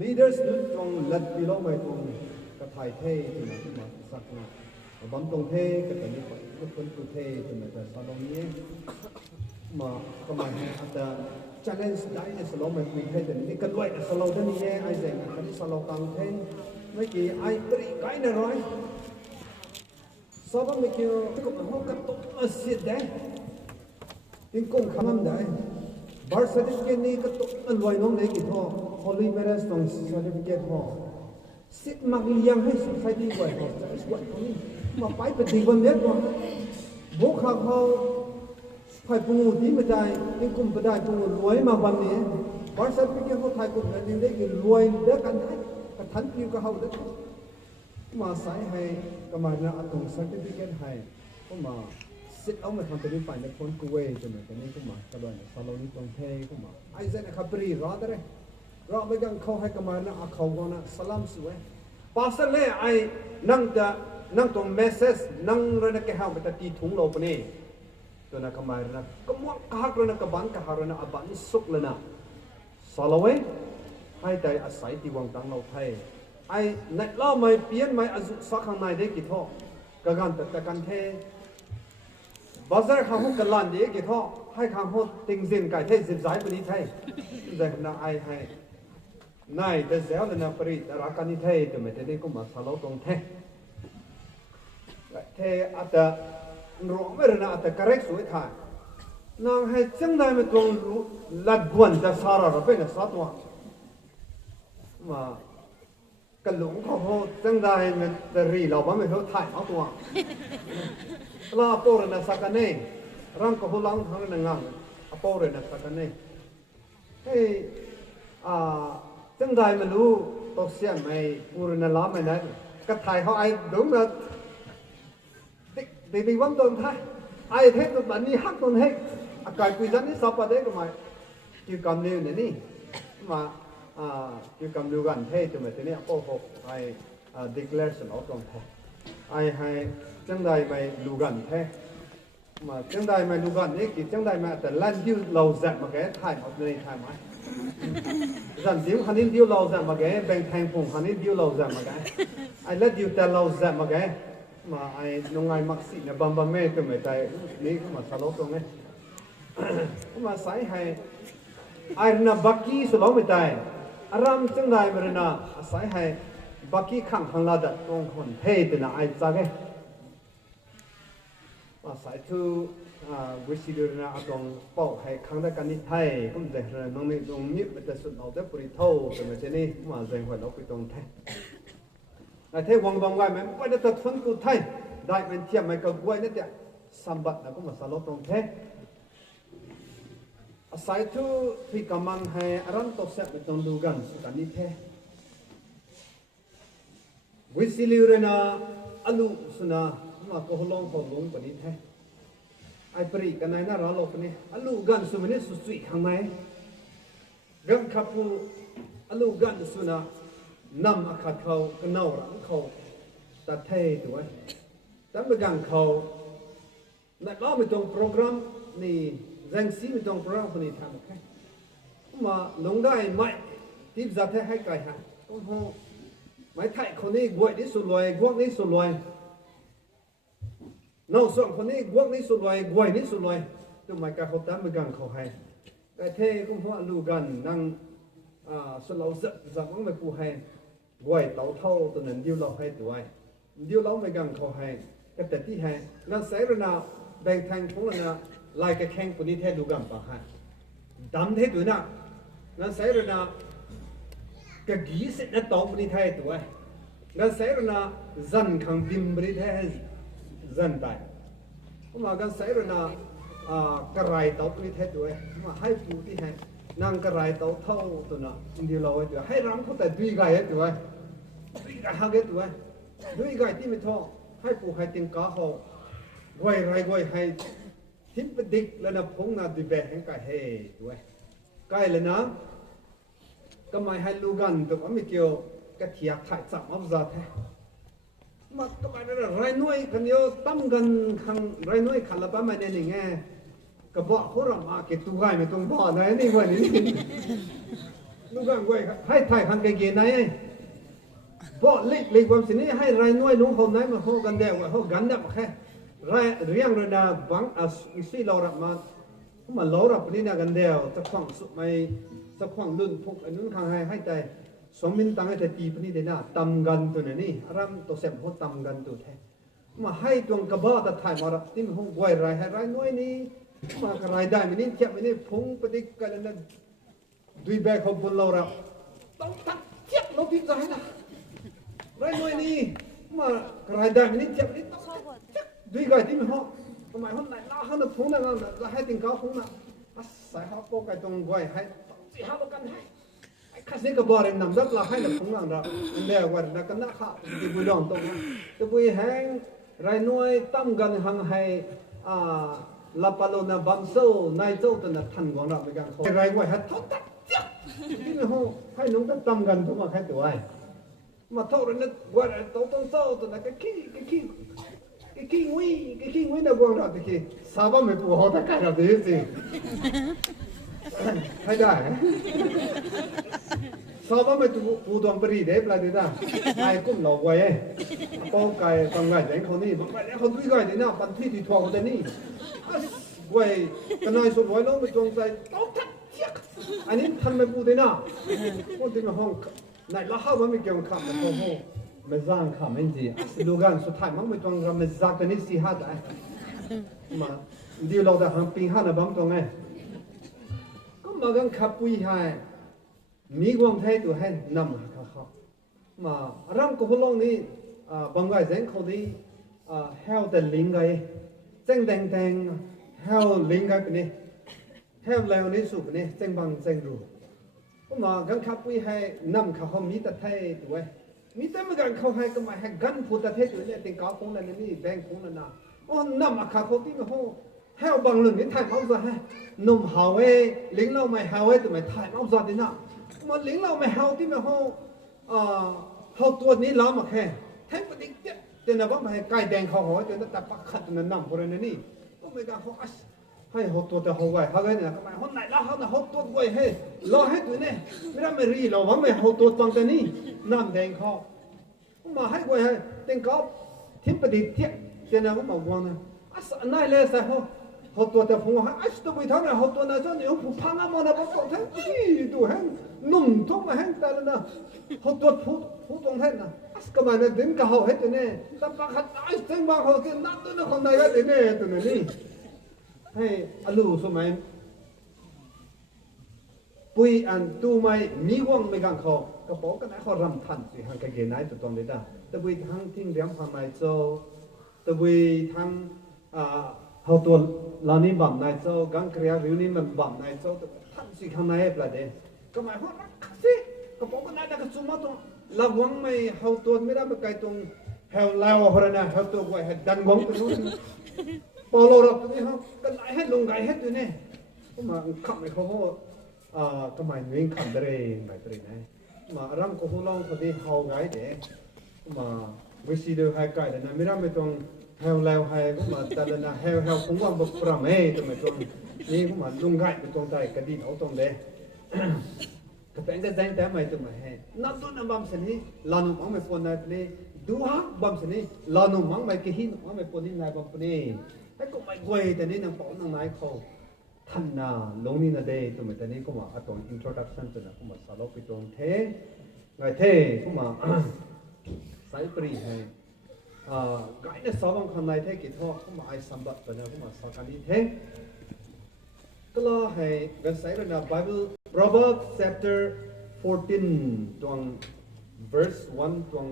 leaders นึกตรงลัดปีโลไม่ตรงกระถ่ายเท่ถึงมาสักนะบำตรงเท่ก็แต่นี่ก็คนตัวเท่ถึงแต่สลองนี้มาก็มาอาจจะ challenge ได้ในสลองไม่คุยเท่แต่นี่ก็ด้วยสลองท่านี้ไอ้เจ๋งอันนี้สลองกลางเท่ไม่กี่ไอ้ปรีไก่ในร้อยสอบไม่กี่ก็มันห้องกระตุ้นมาเสียได้ทิ้งกงคำนั้นได้บาร์เซติเกนี่กระตุ้นมันรวยน้องเล็กกี่ท่อ Holy Marriage ต้อง certificate ท่อสิทธิ์มักเลี้ยงให้ society ไว้ท่อจะสวยตรงนี้มาไปเป็นตีวันเด็ดว่าบุคคลเขาไทยปุ่งที่ไม่ได้ทิ้งกลุ่มไม่ได้ปุ่งรวยมาวันนี้บาร์เซติเกเขาไทยกลุ่มนั้นได้กินรวยเด็กกันได้กระทันพิวก็เขาเด็กมาใส่ให้ก็มาเนี่ยอัตง certificate ให้ก็มาสิเอามาทำตัวนี้ไปในคนกุเวจนเหมือนกันนี่ก็มาก็เลยสโลนี่ตรงเทก็มาไอ้เจ้าเนี่ยขับปรีรอดเลยรอไม่กันเขาให้ก็มาเนี่ยเขาก็นะสลัมสวยภาษาเล่ไอ้นั่งตรงเมสเซสนั่งเรื่องแค่ห้ามไปตีถุงโลปนี่ตัวนั้นก็มาเนี่ยก็มั่วกากเรื่องกบันกหาเรื่องอับบันสุกเลยนะสโลเวให้ใจอาศัยที่วางตังเราไทยไอ้ในเล่าไม่เปลี่ยนไม่อาจุสักข้างในได้กี่ท่อก็การแต่การเทบางทีข้างห้องกันลันดีกี่ท่อให้ข้างห้องติงซินไก่เทสิบสายปนิเทยแต่คนนั้นไอ้ให้นายแต่เสียเลยนะปริตรักกันนิเทยแต่ไม่ได้ก็มาสลบตรงเทเทอาจจะรู้ไม่รู้นะอาจจะกระเรกสวยถ่ายนางให้จังได้ไม่ตรงรู้ลัดกวนจะสาระเป็นสัตว์ว่ามากันหลงเขาจังได้มันจะรีเราบ้างไม่เขาถ่ายเอาตัวลาโปรนัสกันเน่ร่างก็พลังทั้งนั้นงังอโปรนัสกันเน่เฮ้จังได้ไม่รู้ตกเสียไม่ปูรณล้อไม่ได้ก็ถ่ายเขาไอ้ดุ้งเลยตีวันต้นท้ายไอ้เทศตัวนี้ฮักต้นเฮกอากาศกุยจันนี่สอบประเดี๋ยวก็มาคิวกำเนิดนี่มาคิวกำเนิดกันเทศจะมาที่นี่โอ้โหไอ้ declaration ออกตรงแท้ไอ้ให้จังได้ไม่รู้กันแท้มาจังได้ไม่รู้กันนี่กิจจังได้มาแต่ลั่นดิ้วเราแซมมาแก่ถ่ายออกเลยถ่ายไหมจันดิ้วฮันนี่ดิ้วเราแซมมาแก่แบ่งแทงผงฮันนี่ดิ้วเราแซมมาแก่ไอ้เล็ดดิ้วแต่เราแซมมาแก่มาไอ้น้องไอ้มักสิเนี่ยบัมบัมเม่ก็ไม่ได้นี่ก็มาสลบตรงนี้ก็มาใส่ให้ไอ้น่ะบักกี้สลบไม่ได้อารามจังได้มาเลยนะใส่ให้บักกี้ขังทางลาดตรงคนเทศนะไอ้จังไงว่าสายทูวิชิดูนะตรงเป้าให้ขังได้กันนิไทยก็จะเรื่องน้องนี่ตรงนี้มันจะสุดเอาแต่ปริโธแต่ไม่ใช่นี่มาเจงหัวเราไปตรงไทยไอ้เทวังบังไว้ไหมว่าจะตัดฟันกูไทยได้เป็นเทียมไม่กับไว้นั่นเดียสัมบัตินะก็มาสลบตรงเทสายทูที่กำลังให้รันตกเสร็จไปตรงดูกันสุดนี้เทวิสิลิวเรนะอลูสุนามาโคฮลองโคลงปนิเทไอปริกันไหนน่ารักโลกนี้อลูกันสุมันนี่สุดสุดข้างในกันขับผู้อลูกันสุนานำอาคาเขากันเน่าหลังเขาตัดเทด้วยแต่เมื่อกันเขาในรอบไม่ตรงโปรแกรมนี่แรงซีไม่ตรงโปรแกรมคนนี้ทำโอเคมาลงได้ไหมที่จะเทให้ไกลฮะต้องห้องไม่ไทยคนนี้กวยนี่สุดรวยกวกนี่สุดรวยน้องส่วนคนนี้กวกนี่สุดรวยกวยนี่สุดรวยตัวหมายการเขาตั้งเมื่อกันเขาให้แต่เทก็เพราะลูกันนั่งสลาวจับมันไม่ปูให้กวยเต่าเท่าตัวนั้นดิ้วเราให้ตัวดิ้วเราไม่กันเขาให้ก็แต่ที่ให้นั่นเสรนาแบ่งทางของเราลายกระแข่งคนนี้เทดูกันปะฮะดำเทดูนะนั่นเสรนากระกีเสนตองคนนี้เทตัวนั่นเสรนาจันขังดิมบริเทจันตายผมว่ากันเสรนากระไรเต่าคนนี้เทตัวมาให้ปูที่ให้นั่งกระไรเต่าเท่าตัวน่ะอินเดียเราไว้ตัวให้รำเขาแต่ดุยไก่ตัวดุยไก่หางตัวดุยไก่ที่ไม่ท่อให้ปูให้ติงก้าเขากวยไรกวยให้ทิพดิกแล้วนะพงนาดิเบะแห่งไก่เฮด้วยไก่เลยนะก็ไม่ให้ลูกันตัวไม่เกี่ยวกระเทียมถ่ายจับอับจัดแท้มาก็ไม่ได้ไรน้อยกันเดียวตั้มกันขังไรน้อยขันละบ้าไม่ได้ยังไงก็บอกเขาเรามาเก็บตัวไก่ไม่ต้องบอกนะนี่วันนี้ ลูกกันไว้ให้ถ่ายคันเกยไหนเพราะเล็กความสิ่งนี้ให้รายน้อยลุงคนไหนมาเขากันเดียวเขากันเนี่ยแค่รายเรื่องเลยนะบังอาศัยเรารับมาเรารับนี่นะกันเดียวจะคว้างสุดไม่จะคว้างลุ่นพวกอันนู้นข้างให้ใจสมินตั้งให้แต่ตีปนี่เดน่าตำกันตัวนี้รำตัวเสพเขาตำกันตัวแท้มาให้ตรงกระบอกแต่ถ่ายมารับที่มันห้องไวรายให้รายน้อยนี้มารายได้มันนี่เทียบมันนี่พงปฏิกันนั้นด้วยแบบเขาบนเรารับต้องทักเทียบเราพิจารณารายน้อยนี้มารายได้มันนี่เทียบมันนี่ต้องด้วยกันที่มันห้องทำไมห้องไหนล่าห้องนั้นพงนั้นเราให้ติงเก้าพงนั้นใส่ห้องโปกันตรงไวให้สี่ห้ากันให้ข้าศึกก็บอกเรื่องนำรับเราให้เราพงนั้นเราเดี๋ยววันนั้นก็น่าข้าที่บุญรองตรงนั้นจะบุญแห้งรายน้อยตั้มกันหังให้ลาปาโลนาบัมโซนายโจตันทันของเราในการขอรายไว้ให้ทอดตัดเจ้าที่มันให้น้องตั้มกันทุกมาแค่ตัวไอ้มาทอดนั้นว่าโตโตโตตัวนั้นก็ขี้งุ้ยนะพวกเราตะกี้สาวไม่ปูหัวตะการเราดีสิให้ได้สาวไม่ปูดวงปรีเด็บอะไรดีนะไอ้กุ้งหลอกไว้ป้องไก่ปังไก่แต่คนนี้ปังไก่แล้วคนด้วยไก่เนี่ยนะปันที่ทองแต่นี่ไว้กันหน่อยสุดไว้แล้วไม่จงใจต้องทักเทียกอันนี้ทันไม่ปูได้นะคนที่มาห้องไหนละห้าวันไม่เกี่ยวกับคำแต่พอห้องไม่สร้างคำไม่ดีดูกันสุดท้ายมันไม่จงเราไม่ซักแต่นี่สี่ห้าได้มาเดี๋ยวเราจะหันปีห้านะบังตรงไงก็มากันขับปุยให้มีความเท่ตัวให้นำเขามารำกุบลงนี้บางไงเส้นเขาดีเฮลแต่ลิงไงเส้นแดงเฮลลิงไงเป็นนี่เฮลแล้วนี่สุดเป็นนี่เส้นบางเส้นรูก็มากันขับปุยให้นำเขามีแต่เท่ตัวมีแต่เมื่อกันเขาให้ก็มาให้กันพูดแต่เท่ตัวเนี่ยติงก้าวคงนั่นนี่แดงคงนั่นนะโอ้นำเขาที่มันโหเฮลบางเรื่องนี่ถ่ายเขาซะให้นุ่มหาเวลิงเราไม่หาเวตัวไม่ถ่ายเขาซะดีนะมันลิงเราไม่เฮาที่มันเฮาตัวนี้ล้อมาแค่แทงปฏิเจ็บเดี๋ยวนะว่าไม่ไก่แดงเขาหัวเดี๋ยวแต่ปักขัดนั่นน้ำพวกนั้นนี่ก็ไม่การเขาให้เฮาตัวแต่เฮาไว้เขาไว้เนี่ยทำไมเขาไหนแล้วเขาเนี่ยเฮาตัวไว้ให้รอให้ตัวเนี่ยไม่ได้ไม่รีเราว่าไม่เฮาตัวตั้งแต่นี้น้ำแดงเขามาให้ไว้ให้เต็งเขาทิ้งปฏิเจ็บเดี๋ยวนะว่ามาวังนะนายเลยใส่เขาตัวแต่ผมว่าไอ้ตัวไปทำอะไรเขาตัวนั้นเจ้าเนี่ยผมพังอ่ะมันนะผมต้องแทงดูแห้งนุ่มทุกมาแห้งแต่ละนะเขาตัวผู้ตรงแท้นะก็มาเนี่ยดึงกับเขาให้ตัวเนี่ยแต่บางครั้งไอ้เส้นบางเขาคือนักตัวนั้นคนใดก็ตัวเนี่ยตัวนี้ให้อลูสมัยปุยอันตู้ไม่มีว่างไม่กันเขาก็บอกกันนะเขารำทันสิหางกางเกงไหนตัวตรงนี้ได้แต่ปุยทั้งทิ้งเลี้ยงความหมายโจแต่ปุยทั้งเขาตัวเรานี่บ่มนายโจกังเกลียริวนี่มันบ่มนายโจท่านสิข้างในประเดี๋ยวก็หมายความว่าสิก็บอกกันได้ก็สมมติระวังไม่เขาตัวไม่ได้มาไกลตรงเฮลลาวเขาเลยนะเขาตัวไว้ให้ดันวงตัวนู้นพอเรารับตัวนี้เขาก็ไหลให้ลงไกให้ตัวนี้ก็มาขับไปเขาก็หมายวิ่งขับเดินไปตัวนี้มารำก็หูลองคนที่เขาไกเด็กมาวิสิเดียวให้ไกลเลยนะไม่ได้ไม่ต้องเฮลแล้วให้ก็มาแต่ละนะเฮลผมว่าบุปผาเมย์ตัวไม่ตรงนี่ก็มาลุงไก่ไปตรงใจกระดิ่งเอาตรงเด้ก็เป็นแต่แต่ไม่ตัวไม่ให้นับตัวนับบำสนี้ลานุมังไม่ปนในปนี้ดูฮะบำสนี้ลานุมังไม่กี่หินมังไม่ปนนี่ในบำปนี้ให้ก็ไม่กวยแต่นี่นางปอนนางนายเขาท่านน่ะลงนี่นะเด้ตัวไม่แต่นี่ก็มาตรง introduction ตัวนั้นก็มาสารพิจารณาเทไงเทก็มาสายปรีให้ไก่เนี่ยสาวบางคนในเทกิทอกเขามาไอ้สัมบัติตัวนี้เขามาสักการนี้เทก็เลยให้กันใส่ใน Bible Proverbs chapter 14ตรง verse 1ตรง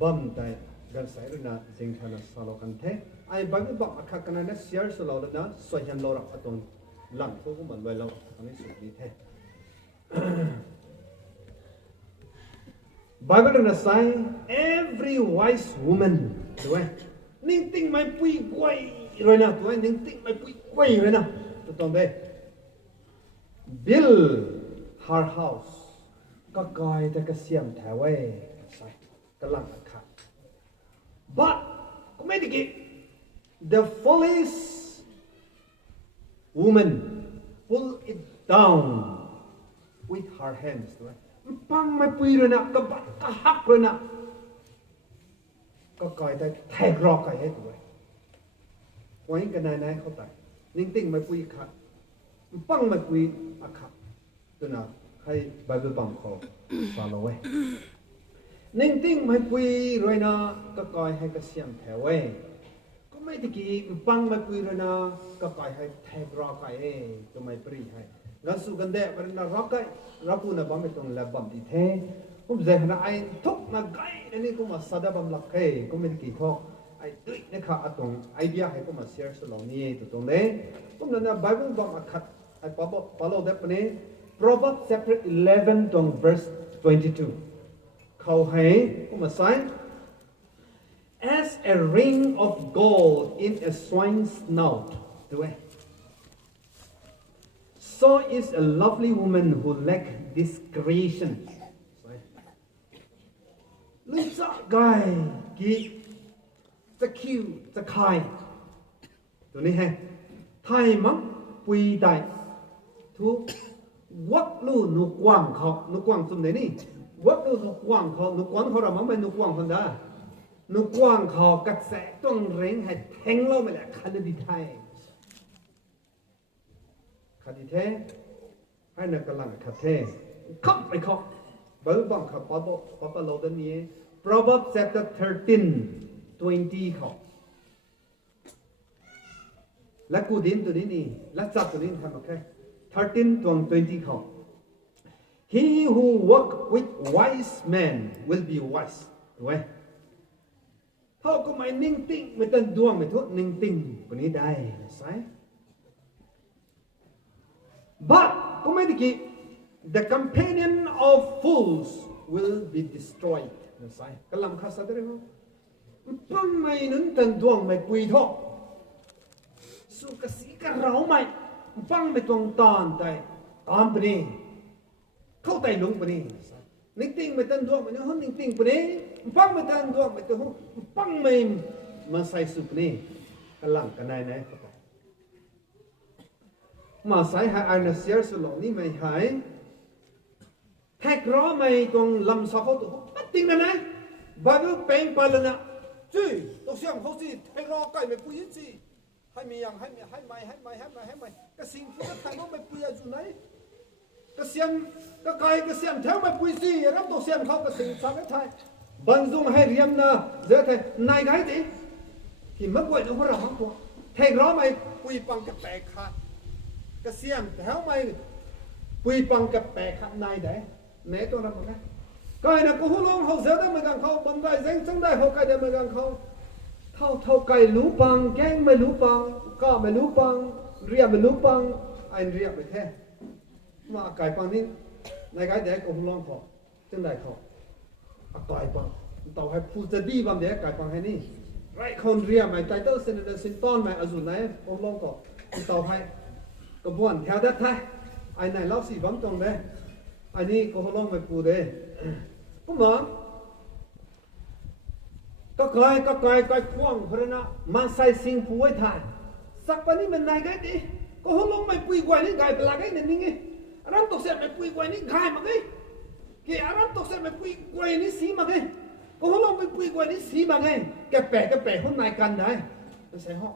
บัมได้กันใส่ในสิ่งที่เราสารกันเทไอ้ Bible บอกอักขระนั้นเสียสุดแล้วนะสวยจังเราละตรงหลังพวกมันไว้เราอันนี้สุดนี้เทBible นั้นใส่ every wise woman ตัวนิ่งติ้งไม่ปุยกวยเลยนะตัวนิ่งติ้งไม่ปุยกวยเลยนะตัวตรงเด้ build her house ก็กอยแต่ก็เสียมแถวไว้ใส่กำลังขัด but ก็ไม่ได้กี่ the foolish woman pull it down with her hands ด้วยปังไม่ปุยเลยนะกระบัดกระหักเลยนะก็ก่อยได้แทกรอไก่ให้ด้วยไว้กันนายเขาตายนิ่งๆไม่ปุยขัดปังไม่ปุยอักขัดตัวน่ะให้ไบเบิลบังเขาฟาโลไว้นิ่งๆไม่ปุยเลยนะก็ก่อยให้กระเสียมแถวไว้ก็ไม่ตะกี้ปังไม่ปุยเลยนะก็ก่อยให้แทกรอไก่ก็ไม่ปรีให้งั้นสุกันเดะมันน่ารอไก่เราพูดนะบ้าไม่ต้องแล้วบัมดีเท่ผมจะหาไอ้ทุกมาไก่นี่ก็มาสะดบัมลักเฮ่ก็ไม่ตะกี้ทอกไอ้ดุยนี่ค่ะตรงไอเดียให้ก็มาเสียสลองนี่ตรงนี้ผมนั่นนะไบเบิลบัมอักขัดไอ้ปาโลเดปนี้ Proverbs chapter 11 ตรง verse 22เขาให้ก็มาใส่ as a ring of gold in a swine's snout ด้วย so is a lovely woman who lack discretion ลุจะไก่กีจะคิวจะคายตัวนี้ฮะไทยมั้งปุยได้ทุกวัดลู่นุกว่างเขานุกว่างสุดไหนนี่วัดลู่นุกว่างเขานุกว่างเขาเรามั้งเป็นนุกว่างคนเดียวนุกว่างเขากระแสต้องเร่งให้แทงเราไม่ได้คันดีไทยคันดีเทให้นักกำลังคัดเทขับไปเขาเบิร์บังขับป๊อปโลดันนี้ Proverbs chapter 13:20เขาและกูดินตัวนี้นี่และจับตัวนี้ทำโอเค13:20เขา He who walk with wise men will be wise ถูกไหมเท่าก็ไม่นิ่งติ้งไม่ต้นดวงไม่ทุกนิ่งติ้งคนนี้ได้ใช่ But ก็ไม่ได้กี่ The companion of fools will be destroyed ใช่กำลังข้าศึกได้ไหมปังไม่นั้นต้นดวงไม่ปุยทอกสุกสีกระเราไม่ปังไม่ตรงตอนแต่ตามปนีเข้าใจลุงปนีนิ่งติ้งไม่ต้นดวงไม่ต้องนิ่งติ้งปนีปังไม่ต้นดวงไม่ต้องปังไม่มาใส่สุปนีกำลังกันได้ไหมมาใส่ให้อันเสียสลองนี่ไม่หายแทกร้อไม่ตรงลำสาวเขาตัวปัดติ้งนะนะบาบิลเป็นไปแล้วนะจี้ตัวเสียงเขาสิแทกร้อไก่ไม่ปุยสิให้มีอย่างให้ไม่กระสิงที่จะทำก็ไม่ปุยอยู่ไหนกระเสียมกระไก่กระเสียมแถวไม่ปุยสิรับตัวเสียมเขากระสิงสามไทยบรรจุให้เรียมนะเจ้าไทยนายไงดิที่เมื่อก่อนเราเราหักตัวแทกร้อไม่ปุยปังกระแตกขาดกระเสียมแถวไม่ปุยปังกระแตกขาดนายได้ไหนตัวนั้นมั้งไก่น่ะกูหูลงเขาเสียได้เหมือนกันเขาบังได้เซ็งจังได้เขาไก่ได้เหมือนกันเขาเท่าไก่รู้ปังแกงไม่รู้ปังก็ไม่รู้ปังเรียบไม่รู้ปังไอ้เรียบไปแท้มาไก่ปังนี้ในไก่เด็กกูหูลงเขาจังได้เขาไก่ปังต่อให้พูดจะดีบ้างเด็กไก่ปังให้นี่ไรคนเรียบไม่ใจเต้าเซนเดอร์ซินต้นไม่อาจุไหนกูลงเขาต่อให้กระบวนแถวดัดไทยไอ้ไหนเล่าสีบ้างตรงเลยอันนี้ก็ลองไปปูเลยผมบอกก็คอยพ่วงเพราะนะมาใส่สิ่งผู้ไว้ทานสักวันนี้มันนายไงดิก็ลองไปปุยกว่านี้ไงเป็นอะไรนี่ไงร้านตกเสียไปปุยกว่านี้ไงมาไงกี่ร้านตกเสียไปปุยกว่านี้สีมาไงก็ลองไปปุยกว่านี้สีมาไงแกแปะคนนายกันได้ไม่ใช่ห้อง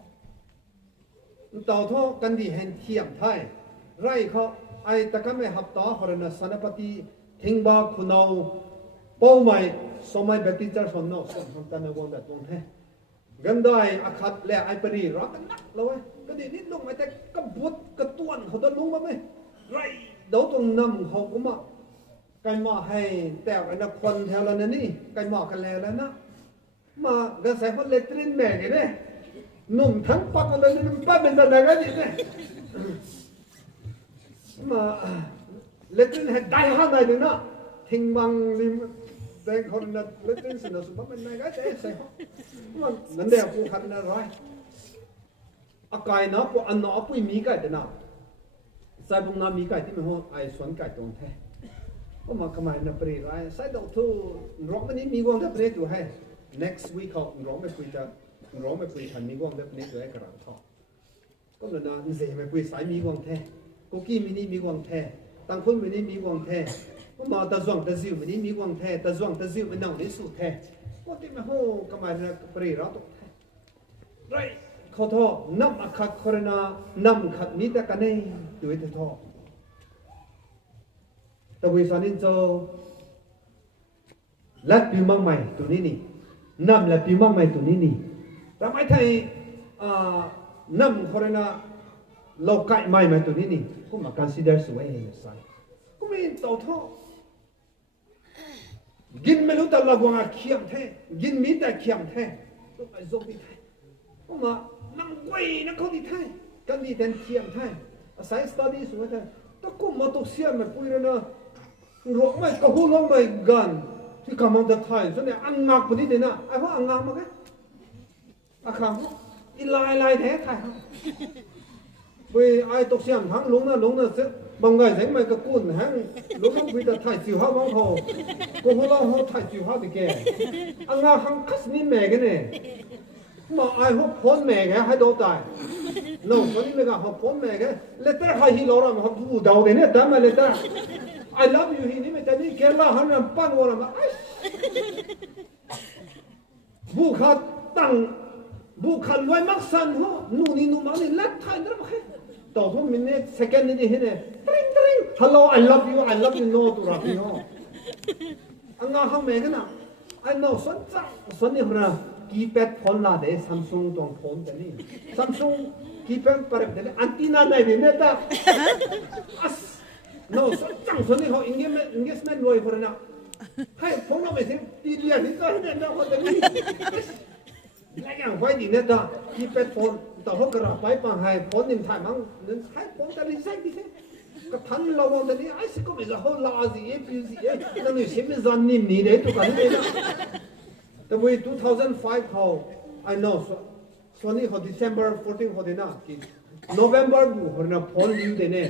ต่อท่อกันดีเห็นเทียมไทยไรเขาไอ้ตะกันไม่หับต่อคนนั้นสนปฏิทิ้งบาคุณเอาเป้าหมายสมัยเบติจารสนนอกส่วนทำตามวงแบบตรงแท้กันได้อาคัดและไอ้ปรีรักกันนักเลยก็ดีนิดลงไปแต่ก็บวชกระต้วนเขาจะลงมาไหมไรเดี๋ยวตรงนำเขาก็มาไก่หม้อให้แต่ไอ้นักคนแถวเรานี่ไก่หม้อกันแล้วนะมากระแสคนเล็กตรินแม่กันเลยหนุ่มทั้งปักอะไรนี่ป้าเป็นอะไรกันเนี่ยมาเล็กๆให้ได้ห้าได้เลยนะทิ้งบังริมแดงคนนั้นเล็กๆสนุกสุดมันไม่ได้ใช่ไหมมันนั่นเดียวกูขันอะไรอากาศเนาะกูอันเนาะปุ้ยมีไก่แต่เนาะใส่บุงน้ำมีไก่ที่มันหัวไอสวนไก่ตรงแท้ก็มาขมายนับปรีไรใส่ดอกทูร้องวันนี้มีวงนับปรีตัวให้ next week เขาร้องไม่คุยจะร้องไม่คุยทันมีวงนับปรีตัวให้กระไรเขาก็เลยนะนี่สิไม่คุยสายมีวงแท้กุกี้มินิมีวงแท้ ตั้งคนวันนี้มีวงแท้ก็มาตะจ่วงตะซิววันนี้มีวงแท้ตะจ่วงตะซิวมันนั่งในสุดแท้ก็ที่มาโหก็มาปรีรัตไรเขาท้อน้ำอักขัดโครนานำขัดมีแต่กันเองด้วยแต่ท้อแต่วิสานินโจและปีมังใหม่ตัวนี้นี่น้ำและปีมังใหม่ตัวนี้นี่แต่ไม่ไทยน้ำโครนาโลกใหม่ใหม่ตัวนี้นี่ก็มา consider สวยเลยสิก็ไม่ต่อท้อกินไม่รู้แต่ละวันเขียมแท้กินมีแต่เขียมแท้ต้องไปส่งที่ไทยก็มานั่งไว้นั่งเขาที่ไทยกันดีแต่เขียมไทยอาศัย study สวยแต่ต้องก็มาตุกเสียมาปุยแล้วนะรถไม่ก็หูร้องไม่กันที่กำลังจะไทยส่วนเนี่ยอันงักพอดีเลยนะไอ้พวกอันงักมั้งกันอาคำอีลายแท้ไทยไปไอ้ตุกเสียมทั้งลงนะเสียบางไงเสียงไม่กระกุ้นทั้งลงไปแต่ไทยสิวห้าบางเขาก็หูร้องเขาไทยสิวห้าไปแก่อันงักทั้งคัสนี่แม่กันเนี่ยมาไอ้พวกพ้นแม่แกให้โดนตายน้องคนนี้ไม่กันเขาพ้นแม่แกเลตเตอร์ให้ฮีโร่มาเขาดูดาวเดเนี่ยแต่ไม่เลตเตอร์ I love you ฮีนี่ไม่แต่นี่แกล่าหันมาปั้นวอร์มาไอ้บุคคลตั้งบุคคลไว้มักสันหัวนู่นนี่นู่นนี่เล็ดไทยนั่นมั้งต่อทุกมินิเซคันด์นี่เห็นไหมตริง Hello I love you no ตัวรักพี่น้องอันนั้นเขาไม่กันนะไอ้น้องสนนี่คนน่ะกีแพดพอนลาเดซัมซุงตรงพอนแต่นี่ซัมซุงกีแพดปาร์เดนี่อันตีน่าไหนเนี่ยตาน้องสนนี่เขาอิงเกสเมนต์รวยคนน่ะให้ผมเราไม่ใช่ตีเลียนนี่ก็เนี่ยน้องคนนี้แล้วอย่างไว้ดีเนี่ยตากีแพดพอนต่อเขากระไรปังให้พอนนิ่มถ่ายมั้งนั่นให้พอนแต่นี่ใช่ดิก็ทันเรามองแต่นี่ไอ้สิก็ไม่จะเขาลาสิพิวสินั่นนี่ใช่ไม่จันนิ่มนี่เด็ดตัวกันนี่นะแต่วัน2005เขา I know ส่วนนี้เขา December 14เขาเดินนะกิน November บุเขาเนี่ยพ้นอยู่เดินเนี่ย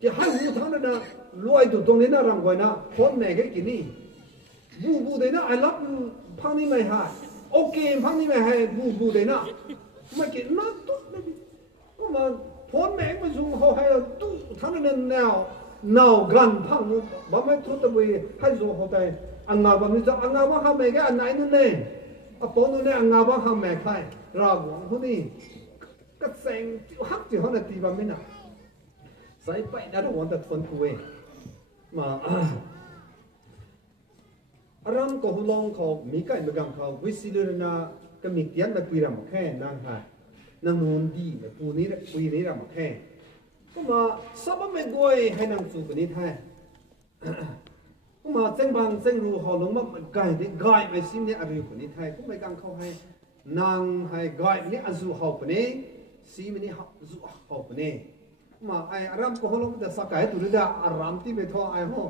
ที่ให้หูทั้งนั้นนะรวยตัวตรงนี้นะรังไว้นะพ้นแม่ก็กินนี่บูเดินนะ I love you พังนี่ไม่ให้โอเคพังนี่ไม่ให้บูเดินนะไม่กินมาตุ๊ดเลยก็มาพ้นแม่ไม่สูงเขาให้ตุ๊ดทั้งนั้นแนวกันพังบ้าไม่ทุบตะวีให้สูงเขาได้อังงาบมิจะอังงาบข้าแม่ก็อันไหนนู่นเนี่ยอ่ะปนนู่นเนี่ยอังงาบข้าแม่ใครรากของคนนี้ก็เซ็งฮักจีเขาเนี่ยตีบ้าไม่น่ะใส่ไปได้ทุกวันแต่คนคุยมาอารมณ์ก็หุ่นลงเขามีกันไม่กันเขาวิสิเลนะก็มีเตียนมาปุยรำแค่นางหายนางนวลดีมาปุยนี้รำแค่ก็มาซับไม่กวยให้นางสูบนี้แท้ก็มาเส้นบางเส้นรูเขาลงมาไก่ที่ไก่ไปซิมเนี่ยอะไรคนนี้ไทยก็ไม่กังเขาให้นางให้ไก่เนี่ยอันสูเขาคนนี้ซีมันนี่สูเขาคนนี้มาไอ้อารามก็เขาลงแต่สักไก่ตัวนี้จะอารามที่ไม่ท้อไอ้ห้อง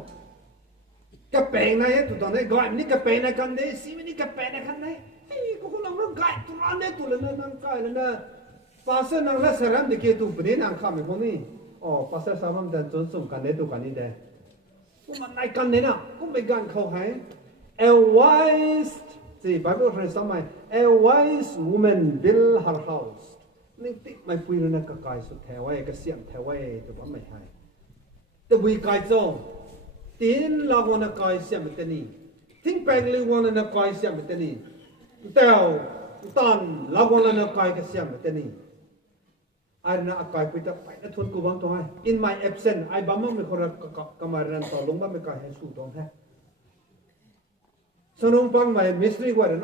กระเป๋งไหนตัวตอนนี้ไก่นี่กระเป๋งไหนกันเนี่ยซีมันนี่กระเป๋งไหนกันเนี่ยไอ้ก็เขาลงแล้วไก่ตัวนั้นเนี่ยตัวนั้นนางไก่แล้วนะภาษานางละสารามเด็กตัวคนนี้นางข้ามไปคนนี้อ๋อภาษาสามแต่จนสมกันเนี่ยตัวกันนี่เด้ก็มันในกันเนี่ยนะก็ไม่กันเขาให้ a wise สิไบเบิลเรียนสมัย a wise woman build her house นี่ติไม่พูดเรื่องนักกายสุดแถวไว้ก็เสียงแถวไว้แต่ว่าไม่ให้แต่บุยกายโจตีนลาวนักกายเสียงแบบนี้ทิ้งแปลงลิวันนักกายเสียงแบบนี้แต่ตอนลาวนักกายก็เสียงแบบนี้ไอ้น่ะกายไปจะไปนะทุนกูบังตรงไหน in my absence ไอ้บ้ามันไม่คนละกำมาเรียนต่อลงบ้านไม่กายให้สู้ตรงแท้สนองปังไม่มิสทรีกว่าเดิน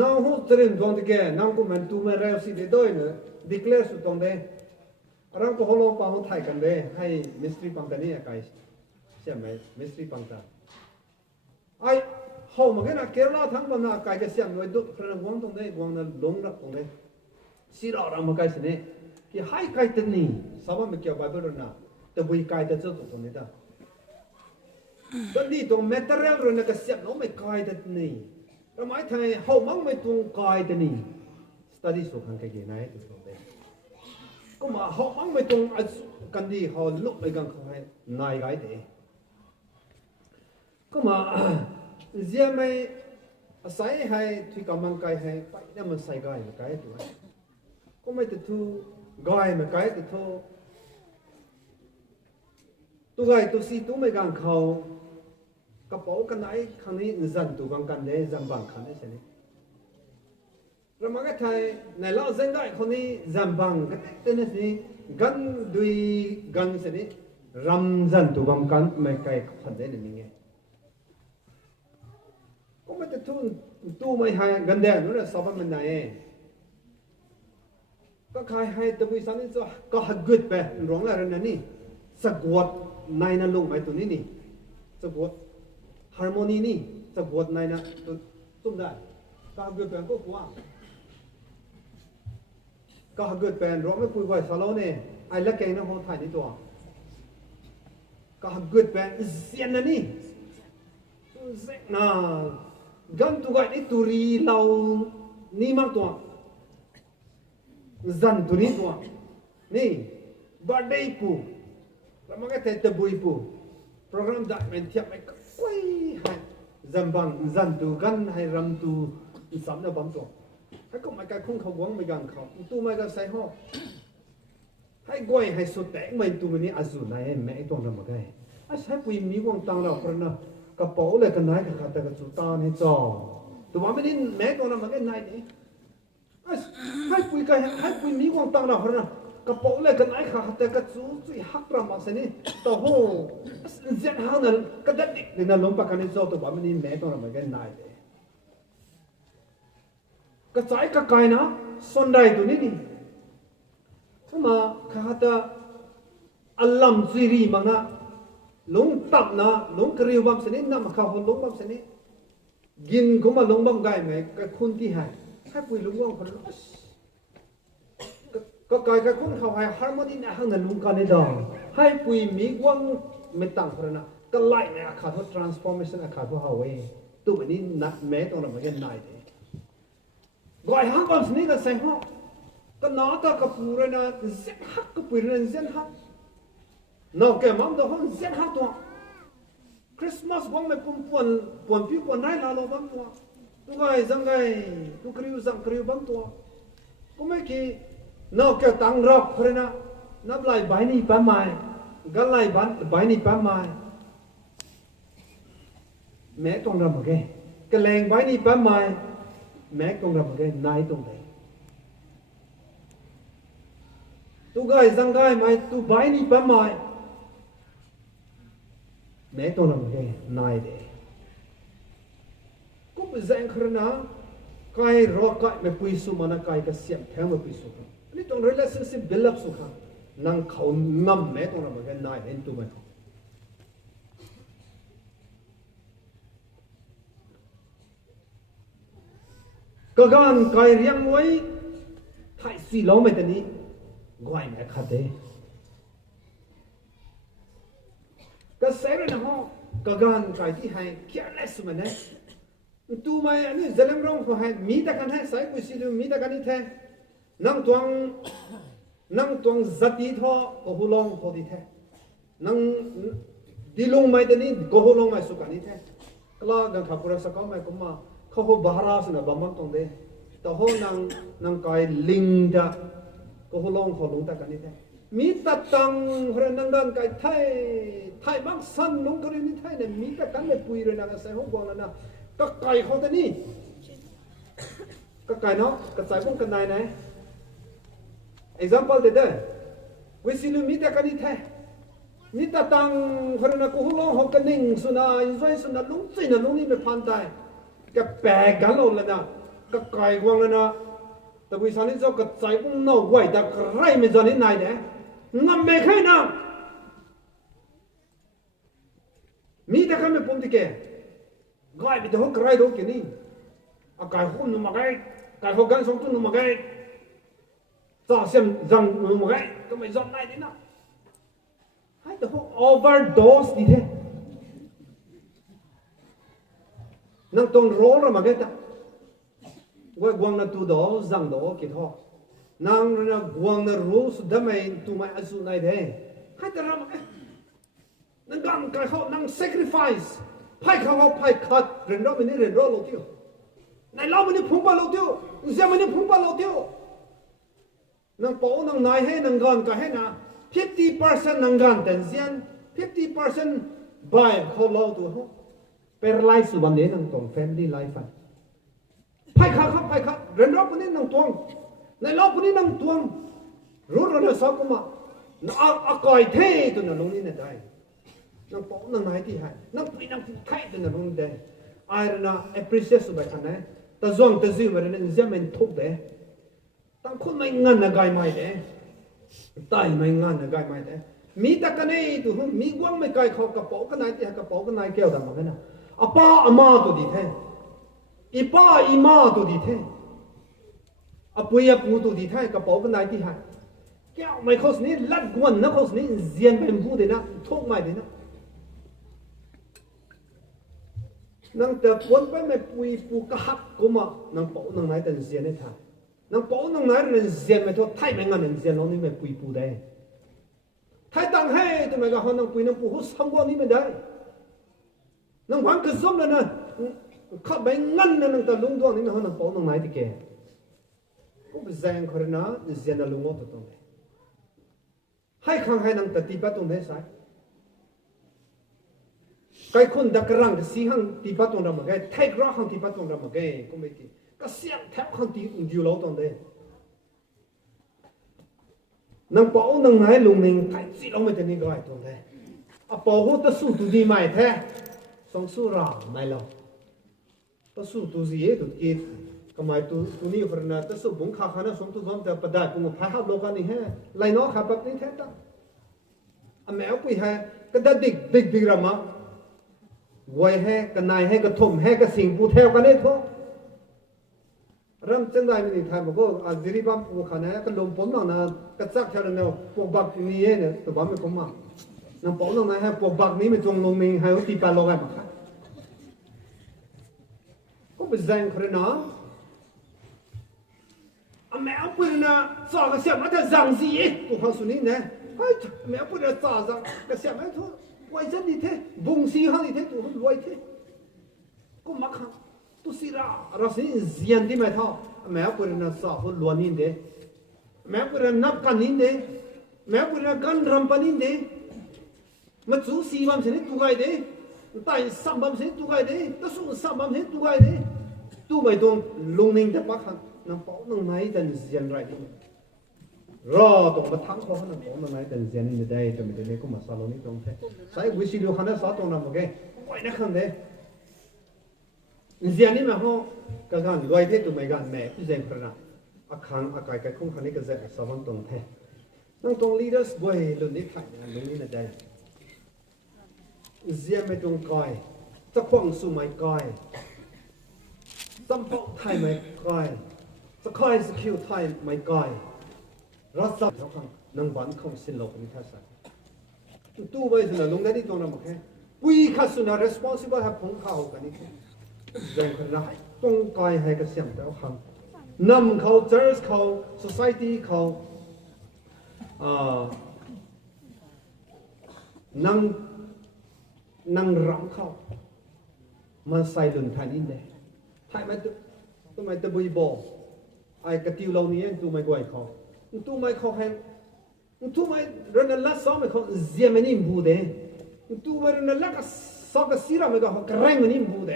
น้องหูเตรียมตรงที่แกน้องกูมันตูมันเร็วสิเดี๋ยวด้วยเนอะ declare สู้ตรงเด้เราก็ฮัลโหลปังหูไทยกันเด้ให้มิสทรีปังกันนี่กายใช่ไหมมิสทรีปังตาไอ้เขามาแค่น่ะเคราทั้งวันน่ะกายจะเสียงด้วยดุพระนวงตรงเด้วงนั้นลงรักตรงเด้สิเราเรามาไกลสิเนี่ยที่ให้ไกลตัวนี้สามารถไม่เกี่ยวกับไบเบิลนะแต่บุยไกลตัวเจ้าตัวนี้ได้ตอนนี้ตรงเมตาเรลเรื่องก็เสียบน้องไม่ไกลตัวนี้เราหมายถึงเขามั่งไม่ตรงไกลตัวนี้สตูดิสุขังกันยังไงตัวตรงนี้ก็มาเขามั่งไม่ตรงกันดีเขาลุกไปกันเขาให้นายไกลเด้ก็มาเสียไม่ใส่ให้ที่กำลังไกลให้ไปเนี่ยมันใส่ไกลไกลตัวก็ไม่ติดทูไกลไม่ไกลติดทู ตัวไงตัวซีตัวไม่กันเขากระเป๋ากันไหนครั้งนี้จันตัวกันได้จังบังคันได้ใช่ไหมเรามาก็ไทยในเราเส้นได้คนนี้จังบังก็เต้นนี่กันด้วยกันใช่ไหมรำจันตัวกันไม่ไกลขันได้หนึ่งไงก็ไม่จะทุ่นตู้ไม่หายกันแดดนู้นสอบมันไหนก็ใครให้ตัววิสันนี่ก็หักกุดไปร้องอะไรนั่นนี่สะกดในนั้นลงไปตัวนี้นี่สะกดฮาร์โมนีนี่สะกดในนั้นตัวตุ้มได้ก็หักกุดไปก็กว่าก็หักกุดไปร้องไม่คุยไว้สโลเนี่ยไอ้เล็กเก่งนะคนไทยนี่ตัวก็หักกุดไปเสียนนั่นนี่เสียน่ะกันตัวไอ้นี่ตุรีเรานี่มากตัวจันตุนี้ตัวนี่บาดได้ปูแล้วมันก็เทตบุยปูโปรแกรมดักเป็นเทียบไปคุยให้จันบังจันตุกันให้รำตูสามเดือนบางตัวให้ก็ไม่การคุ้งเขาหวังไม่กันเขาตู้ไม่ก็ใส่ห่อให้ก้อยให้สุดแต่ไม่ตู้มันนี่อาจุนายแม่ตัวนั้นมาไงไอ้ใช้ปุยมีวงตังเราคนน่ะกระเป๋าเลยกันไหนกับขาแต่กระจุตาให้จ่อตัวมันไม่ได้แม่ตัวนั้นมาไงนายนี่ให้ปุยกันให้ปุยมีวงตังเราคนน่ะกระเป๋าเลยกันไหนขาแต่กระจุสุยหักประมาณนี้ต่อโหเจ็ดห้างนั้นก็ได้ดิในนั้นลงปากกันในจ่อตัวมันไม่ได้แม่ตัวนั้นมาไงนายเลยกระจายกระไกนะส่วนใดตัวนี้นี่ถ้ามาข้าแต่อัลลัมซีรีมังนะลงตับนะลงกริวบัมสนิทนะมาข้าวลงบัมสนิทกินก็มาลงบัมไก่ไหมก็คุณที่ให้ปุยลงว่างคนนั้นก็ไก่ก็คุณเขาให้ฮาร์โมนีนะห้างนั้นลงกันนี่ดองให้ปุยมีว่างไม่ต่างคนนะก็ไล่ในอาคารว่า transformation อาคารว่าฮาวายตัวนี้นักแม้ตรงนั้นมันก็นายเลยก่อยฮักบัมสนิทก็ใส่ห้องก็น้าตากระปูเลยนะเส้นฮักกระปูเลยเส้นฮักนอกแก่มั่งตัวห้องเส้นฮักตัวคริสต์มาสวังไม่ปวนพี่ปวนได้ลาโลบังตัวตัวไงจังไงตัวคริวจังคริวบังตัวก็ไม่กี่นอกแก่ตังรอกเพราะนะนับไล่ใบนี้ป้าไม้กันไล่ใบนี้ป้าไม้แม่ต้องรำอะไรกันแรงใบนี้ป้าไม้แม่ต้องรำอะไรนายต้องไหนตัวไงจังไงไม่ตัวใบนี้ป้าไม้แม้ตัวนั้นก็นายเดก็เป็นแสงขนาดใครรอใครไม่ปุยสุมานะใครก็เสียมแทงไม่ปุยสุขันนี่ต้อง relationship build up สุขันนั่งเขานำแม้ตัวนั้นก็นายเห็นตัวมันก็การใครเรียงไว้ไทยสีล้อไม่แต่นี้ก็ไม่แม้ขัดเดก็เสร็จแล้วฮะก็การใครที่ให้ careless มันเนี่ยตัวไม่อันนี้จะเล่นร้องเขาให้มีแต่กันให้ใส่กุศลมีแต่กันนี่แท้นั่งตวงจัดที่ท่อก็หูลงพอดีแท้นั่งดีลงไม่แต่นี้ก็หูลงไม่สุกันนี่แท้ก็แล้วกันขับรถสักไม่ก็มาเขาหูบาราสนะบางมันตรงเดียแต่หูนั่งใครลิงจ้ะก็หูลงเขาลงแต่กันนี่แท้มีแต่ตังเพราะนั่งดันไก่ไทยบางสันลงกระดิ่งนี่ไทยเนี่ยมีแต่กันเลยปุยเลยนะก็ใส่ห้องกวางแล้วนะก็ไก่เขาแต่นี่ก็ไก่เนาะก็ใส่พวกกันได้นะ example เด็ดๆวิสิลุมีแต่กันนี่ไทยมีแต่ตังเพราะนั่นกูห้องห้องกันนิ่งสุนัยช่วยสุนัยลุงจีนลุงนี่ไม่พันใจก็แปลกันแล้วนะก็ไก่กวางแล้วนะแต่วิสันนี่จะก็ใส่พวกน้องไว้แต่ไรไม่จอนี่นายเนี่ยงั้นไม่ใช่นะมีแต่คำไม่ปุ่มที่แกไก่ไปแต่หัวไก่ดูแค่นี้ไก่หุ่นนุ่มมาไก่ไก่หัวกันสองตัวนุ่มมาไก่จ่อเสียมจังนุ่มมาไก่ก็ไม่จอมได้ดินะให้แต่หัว overdose ดิเท่นั่งตรงโร่ละมาไก่จ้ะว่ากวางน่ะตัวดอจังดอกี่ท่อนางน่ะกวางน่ะรู้สุดทำไมตัวไม่อาศัยได้ให้แต่เรานั่งกันไก่เขานั่ง sacrifice ไพ่เขาไพ่ขัดเรียนรู้มันนี่เรียนรู้เราเดียวในเรามันนี่พุ่งไปเราเดียวเสียมันนี่พุ่งไปเราเดียวนั่งโป้นั่งนายให้นั่งกันก็ให้นะ50% นั่งกันแต่เสียน 50% บ่ายเขาเล่าตัวเขาเป็นไลฟ์สุวรรณเนี่ยนั่งตรง family life ไปครับเรียนรอบคนนี้นั่งตรงในรอบคนนี้นั่งตรงรู้ระดับสองก็มาเอาก่อยเท่ตัวนั้นลงนี่น่ะได้นั่งป้องนั่งไหนที่ให้นั่งปุยนั่งผู้ไทยตัวนั้นลงนี่ได้ไอ้เรา appreciate สุดไปขนาดนั้นแต่ส่วนแต่สิ่งอะไรนั่นจะเป็นทุกข์เด้ตั้งคนไม่เงินนะกายไม่เด้ตายไม่เงินนะกายไม่เด้มีแต่กันนี่ตัวมีกว้างไม่กายเขากระเป๋ากันไหนที่กระเป๋ากันไหนแก้วดำมันนะอาป้าอามาตัวดีแท้อีป้าอีมาตัวดีแท้อาปุยอาปูตัวดีแท้กระเป๋ากันไหนที่ให้แก้วไม่เขาสนี้ลัดกวนนะเขาสนี้เจียนเป็นผู้เดนะทุกไม่เดนะนั่งแต่ปนไปไม่ปุยปูกระหักกูมานั่งเป๋านั่งไหนแต่เจียนได้ท่านั่งเป๋านั่งไหนนั่งเจียนไม่ทั่วไทยไม่งั้นนั่งเจียนเรานี่ไม่ปุยปูได้ไทยตั้งให้ทำไมก็เขานั่งปุยนั่งปูเขาซ้ำว่านี่ไม่ได้นั่งพังกระซุ่มเลยนะข้าไปงั้นนะนั่งแต่ลุงดวงนี่มันเขานั่งเป๋านั่งไหนที่แกก็ไปแซงคนนะเจียนนั่งลุงว่าตัวตรงไหนให้ข้างให้นั่งแต่ตีบัตตรงไหนใส่ใครคนดักรังสีหังตีบัตตรงนั้นมาไงไทยกระหังตีบัตตรงนั้นมาไงก็ไม่ตีก็เสียงแทบหังตีอยู่แล้วตรงไหนนั่งเป๋านั่งไหนลุงหนึ่งไทยสิเราไม่จะนี่ก็ไอ้ตรงไหนอ่ะเป๋าหัวตะสู้ตัวดีไม่แท้สองสู้ราไม่หรอกตะสู้ตัวสีตัวกีดก็หมายตัวนี้คนนั้นตะสู้บุ้งขาขานะสองตัวพร้อมแต่ประดาปุ่งพายหับโลกันนี่แฮะไล่น้อขับแบบนี้แท้ตั้งอ่ะแมวปุยแฮะก็ได้ดิกระมังวัยแห่กันนายแห่กันทุ่มแห่กันสิงปูเทวกันเนี่ยท้อรำจังได้ไม่ได้ทำบอกว่าอาจิริบัมปูขันเนี่ยกันลมปนนั่งนะกระซักเท่านั้นเนี่ยพวกบักนี้เนี่ยตัวบ้าไม่คุ้มมากนั่งปนนั่งนะฮะพวกบักนี้ไม่จงลงนิ่งให้เขาตีปลาลงไงบ้างครับก็เป็นแรงคนนะอ่ะแมวปืนนะสอกระเสียมันจะสั่งสิกูฟังสุนี้เนี่ยเฮ้ยแมวปืนจะจ่าสั่งกระเสียมันทุกวัยจันดีเท่บุงสีหังดีเท่ตัวรวยเท่ก็มักหังตุสิระรัศมีเสียนที่ไม่ท่าแม้ปุรินัสสาหุ่นล้วนนินเดแม้ปุรินับกันนินเดแม้ปุรินักันรำปนินเดมาจูสีบัมเสนตุไกเดตายสัมบัมเสนตุไกเดตะสุสัมบัมเสนตุไกเดตุไม่ตรงลงนิ่งแต่ปักหังนั่งเป้านั่งไหนแต่เสียนไรนี่รอตรงมาทั้งข้อนั่งเป้านั่งไหนแต่เสียนนี่ได้แต่ไม่ได้ก็มาสาลนี่ตรงแท้ใส่วิชิโลขันนั้นสาตรงนั้นโอเคไว้นะขันเดเสียนี่มาห้องการรวยเท่ตัวไม่กันแม่พี่เจนพระนะอาคารอากาศคงขันนี้ก็จะสว่างตรงแท้นั่งตรง leaders บ่อยรุ่นนี้ถ่ายงานรุ่นนี้นะได้เสียไม่ตรงก้อยจะคว้างสู่ไม่ก้อยจำพกไทยไม่ก้อยจะคอยสกิลไทยไม่ก้อยรัศมีเขาขังนั่งวันคงสิ้นโลกนี้ท่าสัตว์ตู้ไว้สุดลงได้ที่ตรงนั้นโอเคปุยข้าสุนัข responsible ให้ผมเข้ากันนี่แค่แรงคนร้ายต้องกายให้กระเสียงแต่ว่าคำนำเขา church เขา society เขานั่งรำเขามาใส่ดุนทานินเดไทยไม่ตัวไม่ตะบุยบอกไอ้กระติวเหล่านี้ตัวไม่กวยเขาตัวไม่เขาให้ตัวไม่เรื่องนั้นละซ้อมไม่เขาเสียไม่นิ่มบูเดตัวไม่เรื่องนั้นละก็สอบกับสีเราไม่ก็เขากระแรงไม่นิ่มบูเด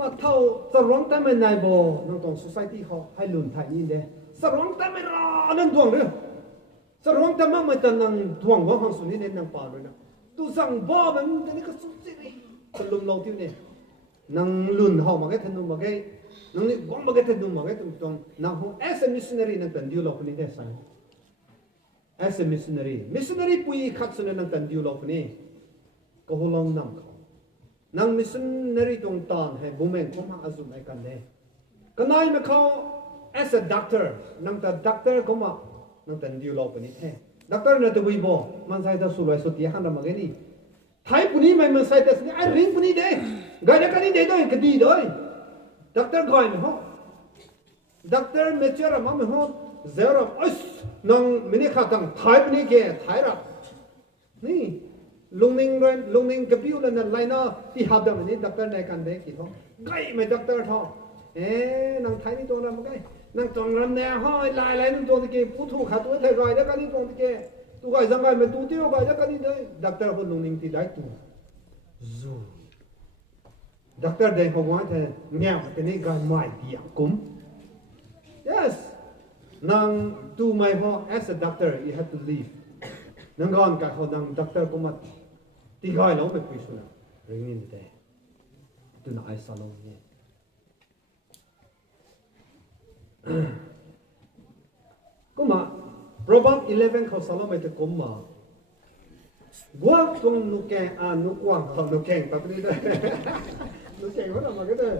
มาเท่าสร้างแต่ไม่นายโบน้องตรง society เขาให้ลุนไทยนี่เด้สร้างแต่ไม่รอนั่นดวงเด้อสร้างแต่ไม่แต่นั่งดวงว่าของสุนีเนี่ยนั่งป่าเลยนะตัวสั่งบ่มันนี่ก็สุดสิตลุมเราที่นี่นั่งลุนเขามาแค่ทนุมาแค่นั่งนี่ว่างมาแค่ทนุมาแค่ตรงนั่งห้อง as a missionary นั่งตันดิวเราคนนี้ได้สั่ง as a missionary ปุยขัดสุนันนั่งตันดิวเราคนนี้ก็หัวลองนั่งเขานั่งมิสชันนารีตรงตอนให้บุเมนเขามาอาจุไอกันเลยก็นายมาเขา as a doctor นั่งแต่ doctor เขามานั่งแต่ดิวโลกนี้แท้ doctor นั่นตัววิบมันใส่แต่สุรายสุดที่หันมาเกนี่ไทยปุ่นนี้มันใส่แต่สิ่งไอ้ริงปุ่นนี้เด้ไกด์กันนี่เด้ด้วยก็ดีด้วย doctor ก่อนเหรอ doctor เมเจอร์มันเหรอเจ้าเรานั่งมินิขาตั้งไทยปุ่นนี้แกไทยรับนี่ลุงนิงกับพิวแล้วนั่นไลน์น่ะที่หับดำนี่ด็อกเตอร์ในกันเด็กกี่ท้องไก่ไม่ด็อกเตอร์ท้องนางไทยนี่ตัวนั้นมันไก่นางตรงนั้นแนวห้อยลายนั่นตัวตะเกียบผู้ถูกขาตัวไทยรอยแล้วก็นี่ตัวตะเกียบ tu gai zang gai me tu ti gai ja kan ni dai doctor ho lung ning ti dai tu zu doctor dai ho wa the nyam te ni ga mai ti kum yes nang tu mai ho as a doctor you have to leave nang gon ka ho nang doctor ko mat ti gai lo me pi su na ring ni de tu na ai sa lo ni kuma Proverbs 11 เขาสอนไปถึงกุมมาบัวตรงนุกแกนุกว่างเขานุกแกงตัดนี้ได้นุกแกงเขาทำมาก็ได้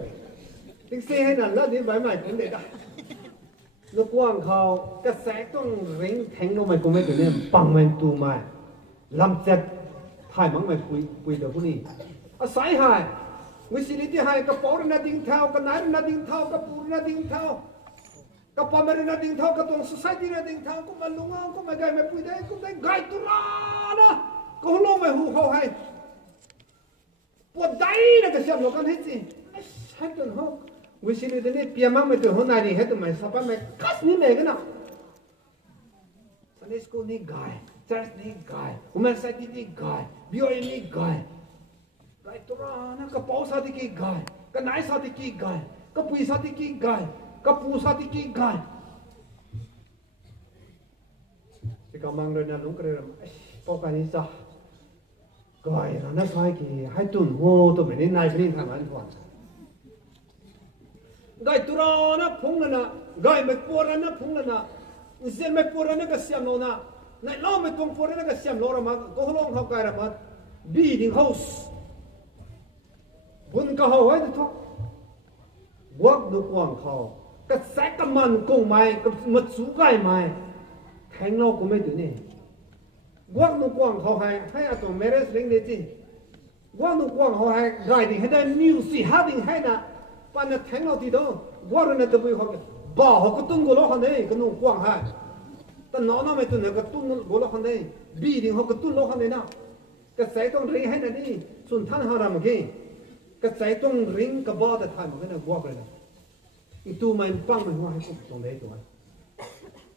ติ๊กซี่ให้นั่นแล้วนี่ใบใหม่ผมเด็ดอ่ะนุกว่างเขากระแสต้องเร่งแทงลงไปกูไม่ตัวนี้ปังมันตูมาลำเจ็ดถ่ายมั้งไม่ปุยเดี๋ยวพวกนี้อาศัยหายวิสิริที่หายกระเป๋าระนาดิ่งเท้ากระไหนระนาดิ่งเท้ากระปูระนาดิ่งเท้ากระป๋องไม่ระนาดิ่งเท้ากระตรงสุสัยที่ระนาดิ่งเท้าก็มาลุงก็มาไกลไม่ปุยได้ก็ได้ไกลตุลานะก็ลงไปหูเขาให้ปวดใจนะก็เสียบหลกันให้สิให้ตัวเขาวิสิริที่นี่เปียมั่งไม่ตัวเขาไหนนี่ให้ตัวไม่สับปะไม่คัสนี่ไม่กันนะSunday schoolนี่ไกลchurchนี่ไกลอุมาสัยที่นี่ไกลบิโอนี่ไกลไกลตุลานะกระเป๋าสัตย์กี่ไกลกระไหนสัตย์กี่ไกลกระปุยสัตย์กี่ไกลกระปูสัตย์กี่ไกลที่กำลังเดินลุงกระเรื่องพอกันนี้จ้ะไกลแล้วนะใครกี่ให้ตุนโง่ตัวเหมือนนี่นายพี่ทำงานก่อนไกลตุลานะพุ่งแล้วนะไกลไม่ปวดแล้วนะพุ่งแล้วนะเส้นไม่ปวดแล้วนะก็เสียมโน่นะในล้อไม่ตรงปวดแล้วนะก็เสียมโลระมาก็ลงเขาไกลระมาบีดิ้งเฮาส์บุญก็เขาไว้ทุกวักดูกวางเขาก็แสกกับมันกงไม้กับมัดสูไก่ไม้แทงเราก็ไม่ดูนี่วักดูกวางเขาให้อาตัวเมเรสเร่งเดจิวักดูกวางเขาให้ไก่ดิ้งให้ได้มิวสิฮาดิ้งให้นะปานแทงเราทีเดียววักเรื่องตะบุยเขาบ่เขาก็ตุ้งกุลเขาเนี่ยก็นุ่งกวางให้แต่น้องไม่ตุ้งเนี่ยก็ตุ้งกุลเขาเนี่ยบีดิ้งเขาก็ตุ้งโลเขาเนี่ยนะก็แสกต้องเร่งให้นะนี่ส่วนท่านเขาทำเมื่อกี้กระแสต้องริงกระบอกแต่ถ่ายมันก็น่ากลัวเลยนะอีตัวมันปังมันว่าให้ผมตรงไหนตัว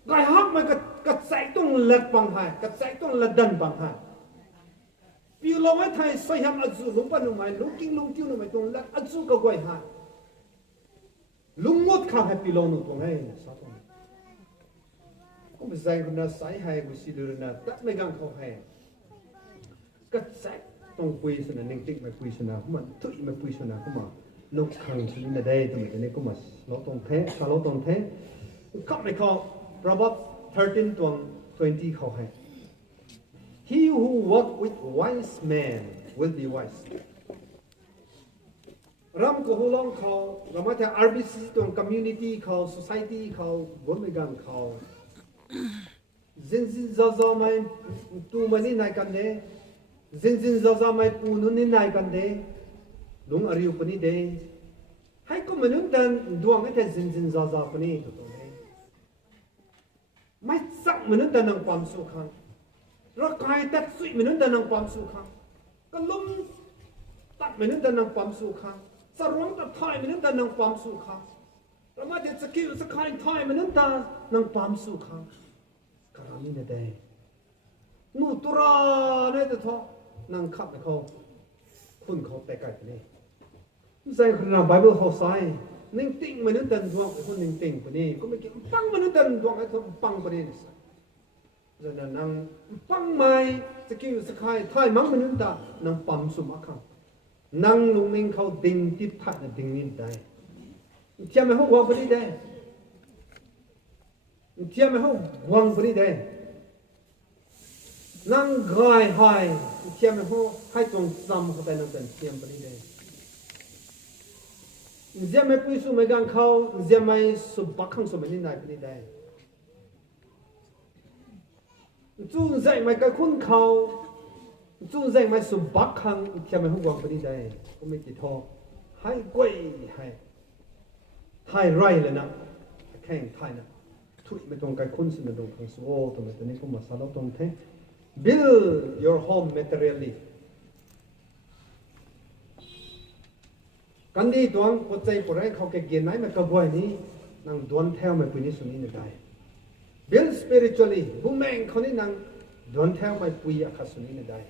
ไก่ฮักมันกระแสต้องเล็ดปังหายกระแสต้องเล็ดดันปังหายปีลงไว้ไทยใส่ยำอัดซูลุงปั้นลุงไม้ลุงกิ้งลุงกิ้วลุงไม้ตรงเล็ดอัดซูก็ไว้หายลุงงดข้าวให้ปีลงหนุ่มตรงไหนสาธุก็ไม่ใช่คนนั้นใส่ให้กุศิลป์นะตัดไม่กังเขาให้กระแสต้องคุยสนะนิ่งติ๊กไม่คุยสนะก็มันทุยไม่คุยสนะก็มาลูกขังสุนัขได้ทำไมกันนี่ก็มาเราต้องเทถ้าเราต้องเทก็ไม่เขาProverbs 13 ตัว20เขาให้ He who walk with wise man will be wise รำก็หูลองเขาเรามาจาก RBC ตัว community เขา society เขาบนไม่กันเขาจินจ้าไม่ตัวมันนี่นายกันเนี่ยจินจ้าไม่ปูนุนี่นายกันเดลุงอริวปนีเดให้ก็มนุษย์ดันดวงให้แต่จินจ้าปนีตัวนี้ไม่สักมนุษย์ดันนังความสุขังร่างกายตัดสุยมนุษย์ดันนังความสุขังก็ล้มตัดมนุษย์ดันนังความสุขังสร้างตัดท้ายมนุษย์ดันนังความสุขังเรามาเด็ดสกิลสกายท้ายมนุษย์ดันนังความสุขังกรามินเดนูตราเนี่ยจะท้อนั่งขับเขาคุณเขาแต่ไกลนี่ใส่คุณเราไบเบิลเขาใส่นิ่งติ่งมนุษย์ดันดวงคนนิ่งติ่งคนนี้ก็ไม่เกี่ยวปังมนุษย์ดันดวงไอ้คนปังคนนี้สิดังนั้นนั่งปังไม่สกิลสกายท้ายมั้งมนุษย์ดันนั่งปั๊มสุมาขังนั่งลุงนิ่งเขาดิ่งติดทัดดิ่งนิดได้เทียมไม่ห้องวางคนนี้ได้เทียมไม่ห้องวางคนนี้ได้นั่งไกลหายเทียมไม่ห้องให้ตรงซ้ำเข้าไปนั่งเป็นเทียมคนนี้ได้เจ้าไม่ปุยสุไม่กันเขาเจ้าไม่สุบักขังสุไม่นินายคนนี้ได้จู่ใจไม่กันคุ้นเขาจู่ใจไม่สุบักขังเทียมไม่ห้องวางคนนี้ได้ก็ไม่กี่ทอให้กล้วยให้ไรเลยนะแข่งไทยนะทุกไม่ตรงกันคุ้นสุดไม่ตรงขังสุโอตรงนี้ก็มาสารตรงเทbuild your home materially กันดีตัวปัจจัยปรายเขาเกี่ยนไหนมันกระบวยนี้นั่งดวนแถวมันเป็นนิสุนีนได้ build spiritually บุ้มแมงเขานี่นั่ง Don't tell my pui akasuni na dai.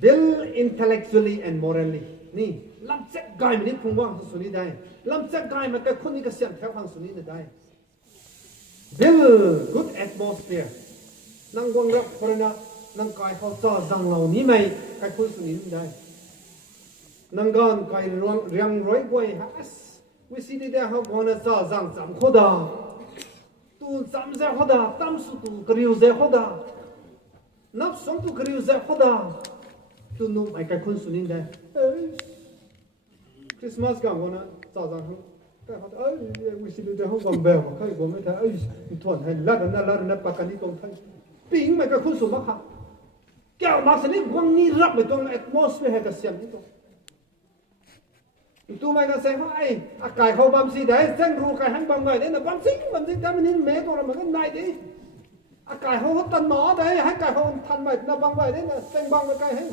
Build intellectually and morally. Ni lam set guy mình phung wang suni dai. Lam set guy mà cái khôn ni cái xiang theo hàng suni na dai. Build good atmosphere. Nang wang rap korena nang kai hao cho zang lau ni mai cái khôn suni na dai. Nang gan kai riang roi boy has. We see that how gonna cho zang zam khoda. Tu zam ze khoda, tam su tu kriu ze khoda. Nap song tu kriu ze khoda. Tu nu mai cái khôn suni dai. Christmas gang gonna cho zang hang. Cái họ ơi, we see that how gonna bèo mà cái của mấy thằng ơi, thuần hay lát nó bạc cái công thay. Ping mai cái khôn suni mắc ha. Kéo mắc sini quăng ni rap mai trong atmosphere hay cái xiang ni to. Tu mai cái xe ai, cài khâu băm gì đấy, chân ru cài hắn băm người đấy là băm xí, cái mình mẹ tôi là mà cái này đi, cài khâu hốt tân nó đấy, hắn cài khâu thành mày là băm người đấy là chân băm cái hay,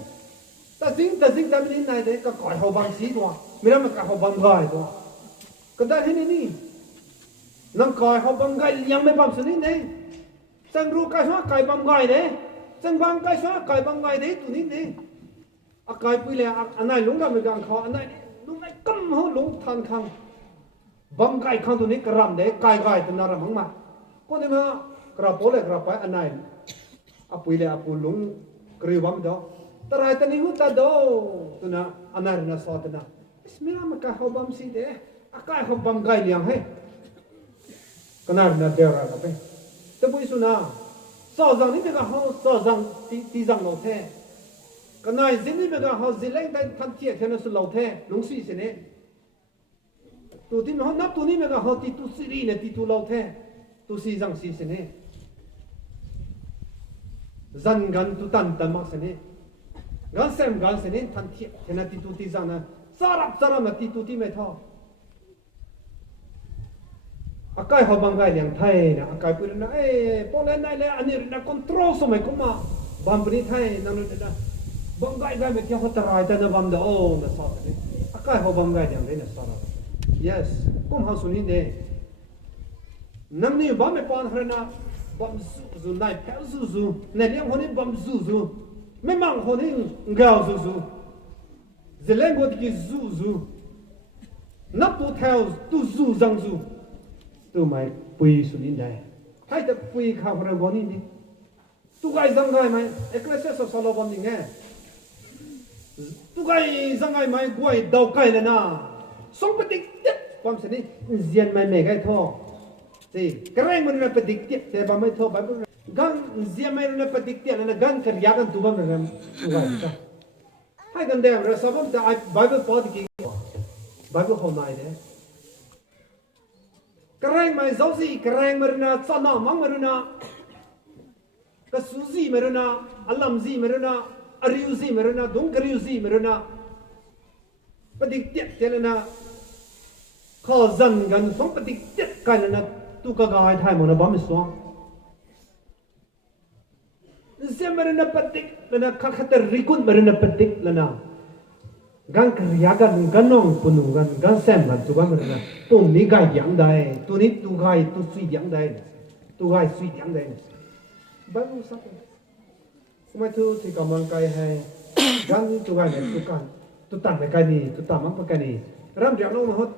ta dính cái mình này đấy, cái cài khâu băm xí thôi, mình làm cài khâu băm người thôi, cái đó thế này đi, nâng cài khâu băm người liang mấy băm xí này, chân ru cài băm người đấy, chân băm cài băm người đấy, tụi ní đi, cài bây giờ anh này lúc nào mình càng khó anh này lúc này cấm hô lúng than khang băm gai khang tụi ní cái ram đấy kaigai tụi nó ram hăng mà có nên mà cái bố lại cái phải anh này bây giờ lúng kêu băm đó ta ra tụi ní hút ta đâu tụi nó anh này nó sao tụi nó Bismillah mà cái hậu băm gì đấy cái hậu băm gai liang hay cái này nó đều ra cái tụi bây giờ na sao rằng ní cái hậu sao rằng tí rằng nó thế cái này dính đi bây giờ họ dính lên cái thân thiệt thế nó sẽ lâu thế lúng suy thế này tụi tin họ nắp tụi ní bây giờ họ tí tụi suy đi này tí tụi lâu thế tụi suy rằng suy thế này dân gần tụi tận mắc thế này gần xem gần thế này thân thiệt thế này tí tụi tí rằng là sao mà tí tụi tí mày thọ cái họ bằng cái liền thay nè cái bữa nay bỏ lên này là anh ấy là control số mày cũng mà bằng bữa nay thay năng lượng đó băng gai gai mấy họ trai ta nó băng đó nó sao thế cái họ băng gai chẳng đấy nó sao yes cũng họ suy nghĩ nằm đi băng mấy con hơn na băng zu này kéo zu này liang họ đi băng zu mấy mang họ đi gạo zu giờ lên gọi cái zu nắp tu theo tu zu răng zu tu mày bùi suy nghĩ đây hay ta bùi khao ra gọi đi tu gai răng gai mày cái sẽ sao lo băng đi nghe tu gai răng gai mày quay đầu gai này na sống bất định tiết bấm sẽ đi diện mày mày gai thô thì cái này mình là bất định tiết thì bấm mày thô bấm gan diện mày là bất định tiết là gan cái giá gan tu bấm là tu gai ta hay gan đem rồi sao bấm ta Bible pod kì Bible hôm nay đấy cái này mày giấu gì cái này mày na sao nào mang mày na cái số gì mày na alam gì mày na ariu gì mày na đúng cái ariu gì mày na bất định tiết thế là khó dần gần sống bất định tiết cái là tu cái gai thay mà nó bấm xuống xem mày na bất định là khắc khắc rikun mày na bất định là na gan kriya gan nong punu gan xem là tu bấm là tu ni gai yang dai tu ni tu gai tu suy yang dai tu gai suy yang dai bấm saoไม่ทุที่กำลังกายให้การตัวกันเนี่ยตัวกันตัวตันไปกันนี่ตัวตามันไปกันนี่ร่างเรียกน้องมาฮด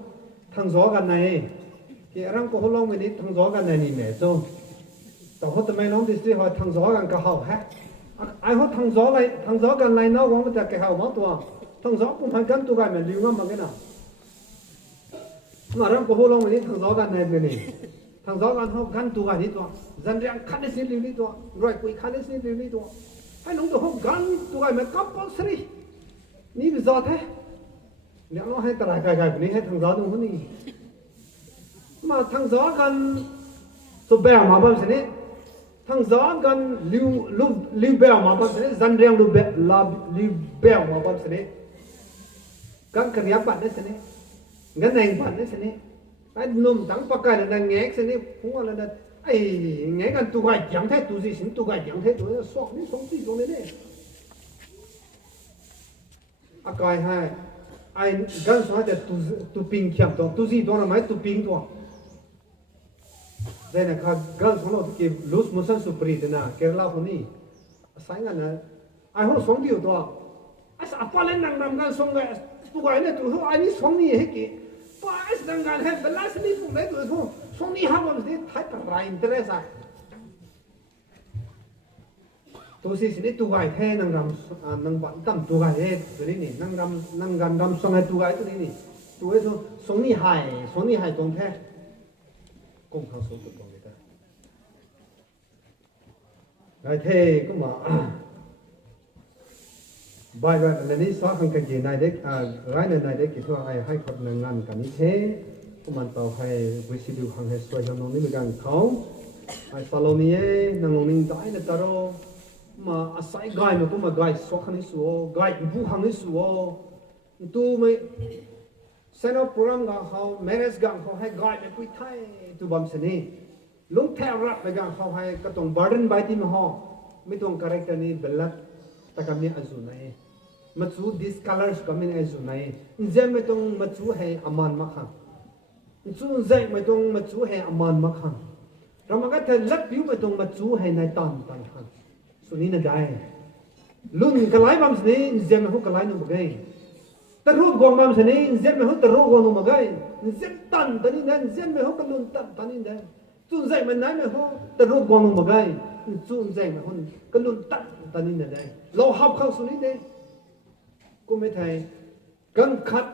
ทางซ้อกันในที่ร่างก็ฮดลงไปนี่ทางซ้อกันในนี่แม่โจแต่ฮดทำไมน้องที่สิฮดทางซ้อกันก็เห่าฮะไอ้ฮดทางซ้ออะไรทางซ้อกันไรน้องมันจะแกเห่ามาตัวทางซ้อปุ่มพันกันตัวกันเหมือนลิ้วงั้นมากันน่ะมาร่างก็ฮดลงไปนี่ทางซ้อกันในนี่ทางซ้อกันฮดกันตัวกันนี่ตัวจันเรียงคันได้สิลิ้วนี่ตัวรวยกุยคันได้สิลิ้วนี่ตัวให้น้องตัวเขากันตัวไอ้แม่กับปอสรีนี่เป็นจอดแท้เดี๋ยวเราให้ตลาดไกลๆแบบนี้ให้ทางจอดตรงนี้มาทางจอดกันตัวแบลมาบ้างสิเนี่ยทางจอดกันลิวแบลมาบ้างสิเนี่ยจันเรียงลิวแบลมาบ้างสิเนี่ยกันกระยาบัดได้สิเนี่ยกันแหงบัดได้สิเนี่ยไอ้นุ่มตั้งปากกาเนี่ยแงกสิเนี่ยหัวเนี่ยไอ้ไงกันตัวไก่ยังแท้ตัวสิสิตัวไก่ยังแท้ตัวนี้สอกนี่สองที่ตรงนี้เนี่ยอากายให้ไอ้กันสอนแต่ตัวปิงเขียมตัวสิตัวนั้นไหมตัวปิงตัว đây là các girl số nào thì loose motion supri thế nào Kerala không đi sáng ngày này ai hốt sống điều đó ai sao phải lên năng làm gan sống cái tụi cái này tụi họ ai đi sống gì hết kì phải năng gan hết bên last ni cũng đấy tụi họ sống đi ham làm gì thay phải ra interest à tôi xin xin tụi cái thế năng làm năng bận tâm tụi cái thế tụi này năng gan làm sống hay tụi cái tụi này tụi ấy thôi sống đi hài tông thế công thang số tụi người ta cái thế cũng mà bài rồi là ní xóa hàng cái gì này đấy gái này đấy kỹ thuật ai hay học năng ngành cả như thế cũng mình tàu hay với sự điều hành hay xoay cho nó ní mới gần không hay salomie năng lòng ninh giải là tao mà sai gai mà cũng mà gai xóa hàng ní số gai bu hàng ní số tu mới set up program gang how manage gang how hay gai để quy thay tu bấm sen đi lúc theo rap với gang how hay cái tông burden by team họ mấy tông character ní belat ta kami azu này machu discolors kami azu này injem mấy tông machu hay aman makha machu zai mấy tông machu hay aman makha ramagat hay lắc view mấy tông machu hay này tan khan suni na dai lun kalai bam sen đi injem hu kalai nu bagai teruk gong bam sen đi injem hu teruk gong nu bagai injem tan tani nan injem hu kalun tan tani nan chun zai man nai me hu teruk gong nu bagai chun zai me hu kalun tan tani nan dai lo hab khang suni de cũng mấy thầy cần cắt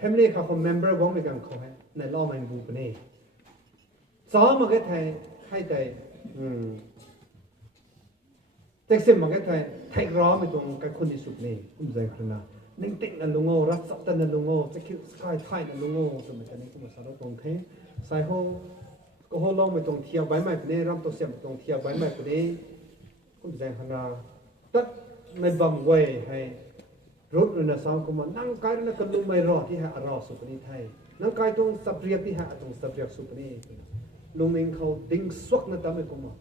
family các con member gom với cần khâu hay này lo mình bù cái này sao mà cái thầy hay thầytek sim mà cái thầy rõ mình tụng cáiคนที่สุดนี่cũng dạy khăn nào ninh tịnh là lung ô rắc sắp tân là lung ô cái kiểu sky thai là lung ô rồi mình cái này cũng một số tụng thế sai hô có hô long mình tụng thiêu bái mày cái này ram tổ xem tụng thiêu bái mày cái này cũng dạy khăn nào tất mình bầm quay hay rốt rồi là sao cũng mà năng cái nó cần lung mày rò thì hạ rò sụp đi thay năng cái tụng sắp riệp thì hạ tụng sắp riệp sụp đi lung mình khâu tính suốt nó tao mới cũng mà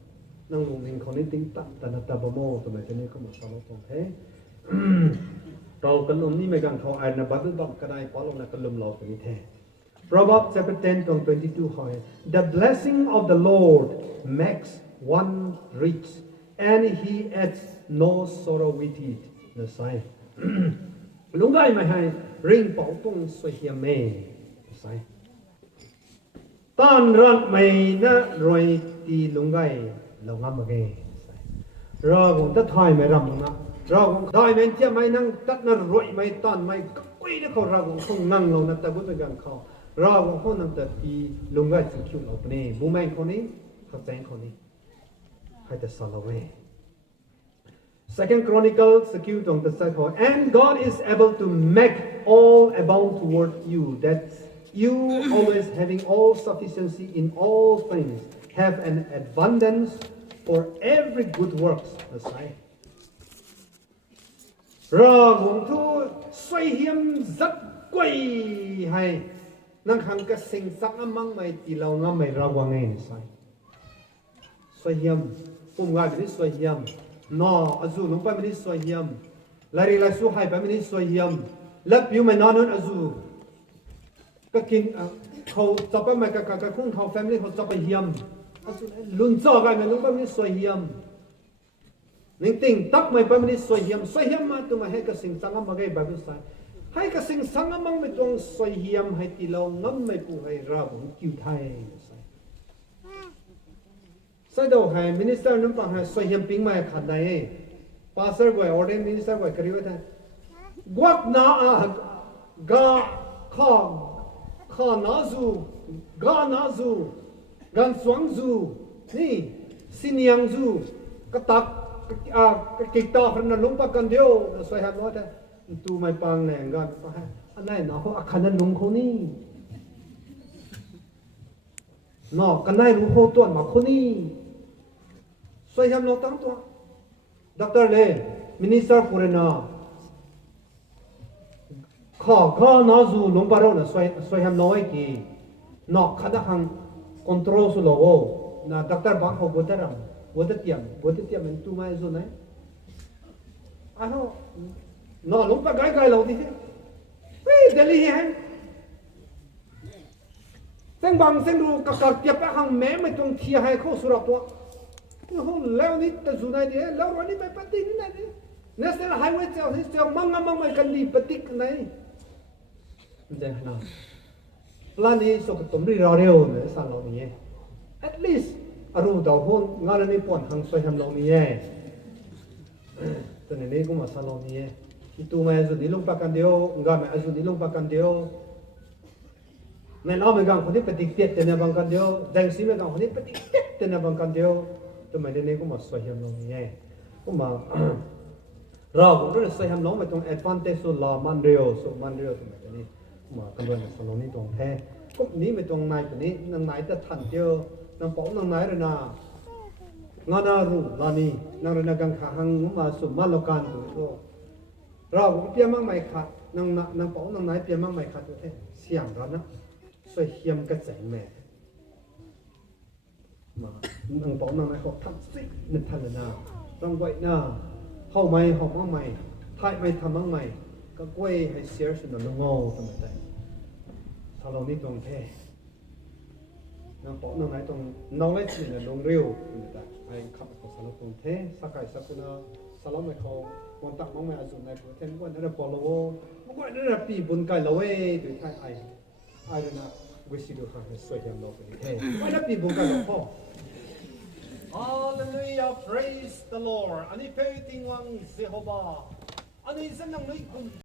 năng lung mình khâu nên tính tạmแต่ละตาบโมตัวมันจะนี่ก็มาสอนตรงเฮ้เรากันลมนี่ไม่กันเขาไอ้นะบัดดอกกันได้พอลงนะกันลมเราตัวนี้แท้ Proverbs chapter 10 from 22 how the blessing of the Lord makes one rich and he adds no sorrow with it นะใช่ลุงได้ไหมให้ริงเป่าตุ้งสวยเฮียเมย์ใช่ต้านรัดไม่นะรวยตีลุงได้เรางามมาเกยรอคงตัดทอยไม่รำนะรอคงได้ไม่เจ้าไม่นั่งตัดนั่นรวยไม่ต้านไม่กุ้ยนะเขารอคงนั่งลงนะแต่บุตรเป็นการเขารอคงเขานั่งแต่ตีลุงได้สิ่งคิวเราเป็นนี่บุ้มแมงคนนี้เขาแจ้งคนนี้ให้แต่สละเวSecond Chronicles secute on the cycle, and God is able to make all abound toward you, that you always having all sufficiency in all things, have an abundance for every good works. That's right. Rong thu xoay hiếm rất quay hay năng hàng cái sinh sắc amang mày tì lâu ngắm mày ra quang nghe sai xoay hiếm cùng ngài bị xoay hiếm no azu nung pa mini xoay hiếm lari la su hai pa mini xoay hiếm lấp yêu mày non hơn azu cái kinh khâu tập pa mày cái khung khâu family khâu tập pa hiếm azu luôn cho cái mày nung pa mini xoay hiếm ninh tình tắc mày pa mini xoay hiếm mà tụi mày hay cái sinh sắc amang cái bài sai hay cái sinh sắc amang mày tụi xoay hiếm hay tì lâu ngắm mày phụ hay ra bụng kêu thay sai đâu hay minister nắm bằng hay xoay hiểm ping mai khăn này pastor boy ordain minister boy kêu vậy guat na ga kha na zu gan suang zu ni siniang zu katak cái kịch to phần là lúng pa cần điêu xoay hàm nói thế tu mai pang này gan anh này nó có khăn là lúng khô ni nó cái này lúng khô tuần mà khô ni xoay hàm nó tăng tuần Dr.Rev minister foreigner kho nó dù lúng pa rồi là xoay hàm nói kì nó khá hàng control số logo na doctor bang học bớt ra bớt tiệm mình tu mai rồi này nó lúng pa gai lâu đi thế delei hen แต่บางเส้นดูกระเจี๊ยบหังแม้ไม่ต้องเทียให้เขาสุรตัวแล้วนี่แต่สุดท้ายเนี่ยแล้ววันนี้ไปปฏินี่ไหนเนี่ยเส้นไฮเวย์เจ้าที่เจ้ามั่งไม่กันดีปฏิกันไหนเดี๋ยวนะร้านนี้สกตุ่มรีรอเร็วเนี่ยสั่งเราเนี่ย at least อารมณ์ดาวพุ่งงานนี้ปนหังสวยทำเราเนี่ยตอนนี้ก็มาสั่งเราเนี่ยอีตัวแม่สุดที่ลงปากกันเดียวงานแม่สุดที่ลงปากกันเดียวในเราไม่กังคนที่ปฏิเสธแต่ในบางกันเดียวแดงสีไม่กังคนที่ปฏิเสธแต่ในบางกันเดียวตัวแม่เนี่ยก็มาสวยทำเราเนี่ยก็มาเราก็รู้สึกทำน้องไม่ต้อง advantage สุดละมันเร็วตัวแม่เนี่ยมากันด้วยสำหรับนี้ตรงแท้ก็นี้ไม่ตรงไหนตัวนี้นั่งไหนจะทันเดียวนั่งป้องนั่งไหนเลยนะงานารูลานีนั่งเรนกังขาหังมาสุมาลกันตัวเราเพียงมั่งไม่ขาดนั่งป้องนั่งไหนเพียงมั่งไม่ขาดตัวแท้เสียงเรานะสวยเฮียมกระแสแม่มานั่งป้องนั่งไหนเขาทำสินึกทันเลยนะต้องไว้นะเข้าไม่หอมมั่งไม่ท้ายไม่ทำมั่งไม่ก็กล้วยให้เสียสุดน้องโง่ทำไมได้ถ้าเรานี่ตรงแท้น้องปอน้องไหนตรงน้องเล็กนี่นะลงเร็วทำไมได้ไอ้ขับของสารตรงแท้สักไก่สักคนสารไม่เขาวันตักมั่งไม่อาจุนในประเทศวันนั้นพอเราเมื่อวันนั้นปีบุญไก่เราเว้ยตัวท้ายไอ้เรื่องน่ะวิสิโดให้สวยงามเราเป็นแท้วันนั้นปีบุญไก่เราพ่อ Hallelujah praise the Lord อันนี้เป็นที่วังเซโฮบาอันนี้ฉันนั่งนึก